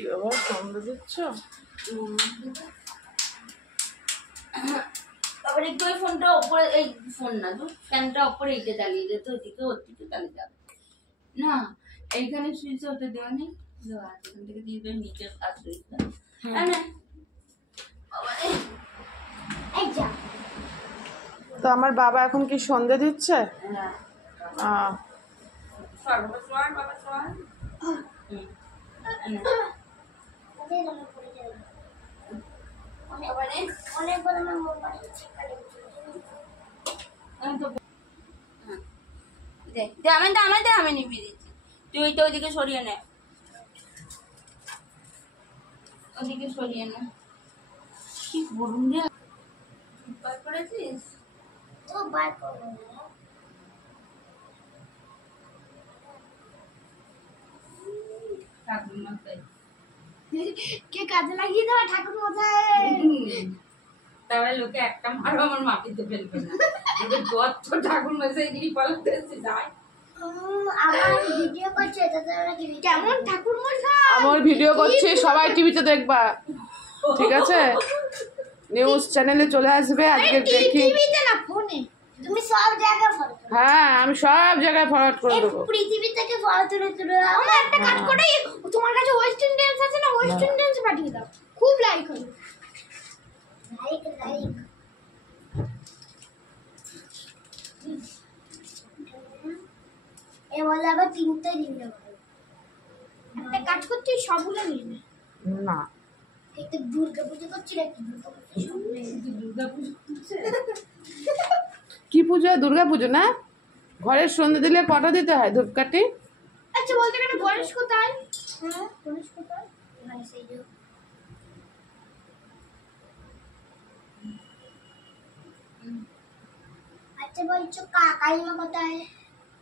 কি বাবা সন্ধ্যা দিচ্ছ? আবার একটু ওই ফোনটা উপরে, এই ফোন না তো ফ্যানটা উপরে এইটা চালিয়ে যেত, ওইদিকে ওর দিকে চালিয়ে যাবে না। এইখানে সুইচে ওটা দেওয়া নেই, দেওয়া আছে, এখান থেকে দিয়ে দেবে নিচে আর সুইচটা। হ্যাঁ না তো আমার বাবা এখন কি সন্ধ্যা দিচ্ছে? হ্যাঁ আমি নিবি দিচ্ছি, তুই ওইটা ওইদিকে সরিয়ে নে, ওদিকে সরিয়ে নে। কি গরম রে, বার করেছিস তো? বার করবো না, ঠাকুর মশাই কে কাজে লাগিয়ে দেওয়া, ঠাকুর মশাই। তাহলে লোকে একটা মারো আমার মাটিতে ফেলবে না, গর্ত ঠাকুর মশাই গিরি পালাতে যায়। আমার ভিডিও করছে, কেমন ঠাকুর মশাই আমার ভিডিও করছে, সবাই টিভিতে দেখবা, ঠিক আছে? নিউজ চ্যানেলে চলে আসবে আজকে দেখি। টিভিতে না, ফোনে তুমি সব জায়গায় ফলো করো। হ্যাঁ আমি সব জায়গায় ফরওয়ার্ড করে দেবো। পৃথিবী থেকে ফলো তুলে তুলে দাও। আমরা একটা কাজ করে, তোমার কাছে ওয়েস্ট ইন্ডিয়ান্স আছে না, ওয়েস্ট ইন্ডিয়ান্স পাঠিয়ে দাও, খুব লাইক হবে। লাইক লাইক এ বলে আবার তিনটা দিন একটা কাজ করছি, সবগুলো নিয়ে নে। না একটা দুর্গা পুজো করছি নাকি? দুর্গা পুজো কি পুজো? দুর্গা পুজো না? ঘরের সন্ধ্যে দিলে কটা দিতে হয় ধূপকাঠি? আচ্ছা বলতে গেলে গণেশ কোথায়? হ্যাঁ গণেশ কোথায়? হ্যাঁ সেই যে আচ্ছা বলছো কাকিমা কোথায়?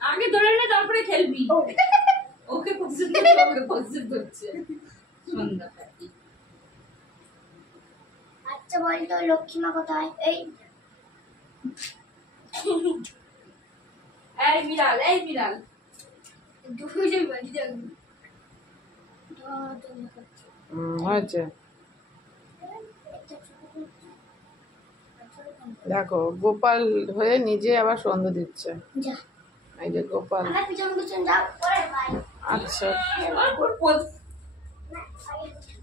আগে ধরে নে তারপরে খেলবি। ওকে পছন্দ, ওকে পছন্দ হচ্ছে সন্ধ্যা। আচ্ছা বলতো লক্ষ্মীমা কোথায়? এই এই বিড়াল, এই বিড়াল দুপুরে বাড়ি যাবি। হয়েছে দেখো, গোপাল হয়ে নিজে আবার সন্ধ্যা দিচ্ছে। এই যে গোপাল। আচ্ছা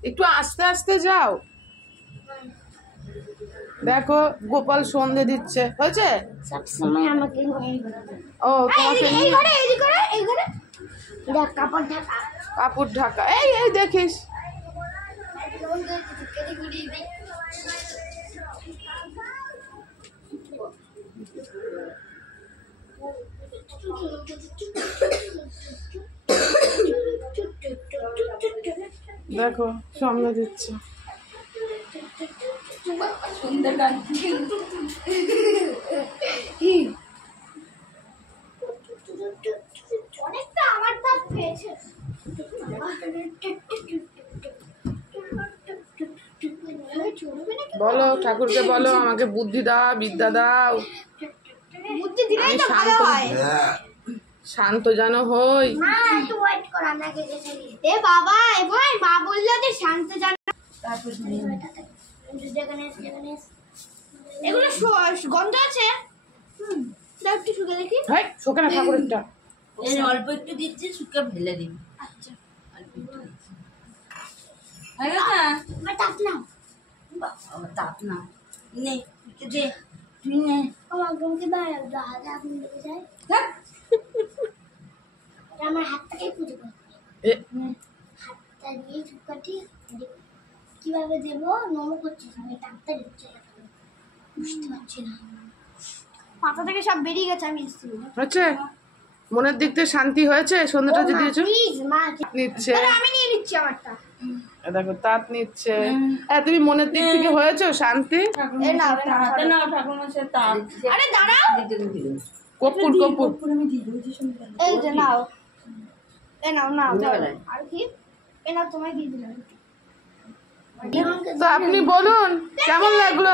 একটু আস্তে আস্তে যাও। দেখো গোপাল সন্ধ্যে দিচ্ছে, হয়েছে? সবসময় আমাকে ও তোমাকে এই ঘরে, এই ঘরে, এই ঘরে দেখ কাপড় ঢাকা, কাপড় ঢাকা। এই এই দেখিস, দেখো সন্ধ্যা দিচ্ছে। সুন্দর গান অনেকটা আমার তাপ পেয়েছে। বলো ঠাকুরকে, বলো আমাকে বুদ্ধি দাও, বিদ্যা দাও, বুদ্ধি দিলেই তো ভালো হয়। শান্ত যেন হই। মা একটু ওয়েট কর, আমাকে গেছে এ বাবা, এ ভাই মা বললো যে শান্ত জান, তারপর এগুলো গন্ধ আছে। দাও একটু শুকে দেখি। হ্যাঁ শোকে না ঠাকুরেরটা। এই অল্প একটু দিচ্ছি, শুকে ফেলে দিবি। আচ্ছা অল্প একটু দিচ্ছি। হয়ে গেছে না? আমার তাপ নাও, বাবা তাপ নাও, নে একটু দে, তুই নে। আমার গমকে বাইরে দাও, হাতে আগুন লেগে যায়। আমার হাতটাকে পুজো করতে, হাতটা দিয়ে ধূপকাঠি কিভাবে দেবো নমো করছিস, আমি টাকতে দিচ্ছি, বুঝতে পারছি না, পাতা থেকে সব বেরিয়ে গেছে। আমি এসছি হচ্ছে মনের দিক থেকে শান্তি হয়েছে? সন্ধ্যাটা যে দিয়েছো নিচ্ছে, আমি নিয়ে নিচ্ছি আমারটা। দেখো তাপ নিচ্ছে। তুমি মনের দিক থেকে হয়েছো শান্তি? আরে দাঁড়াও, কপুর কপুর এই যে নাও, এ নাও নাও, আর কি এ নাও, তোমায় দিয়ে দিলাম। তো আপনি বলুন কেমন লাগলো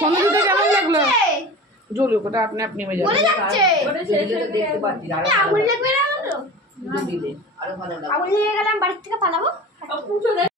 সন্ধ্যাটা, কেমন লাগলো? জ্বলুক, ওটা আপনি আপনি বলে যাচ্ছে আগুন লাগবে না, হলো দিলে আরো ভালো লাগবে। আগুন লেগে গেলে আমি বাড়ির থেকে পালাবো।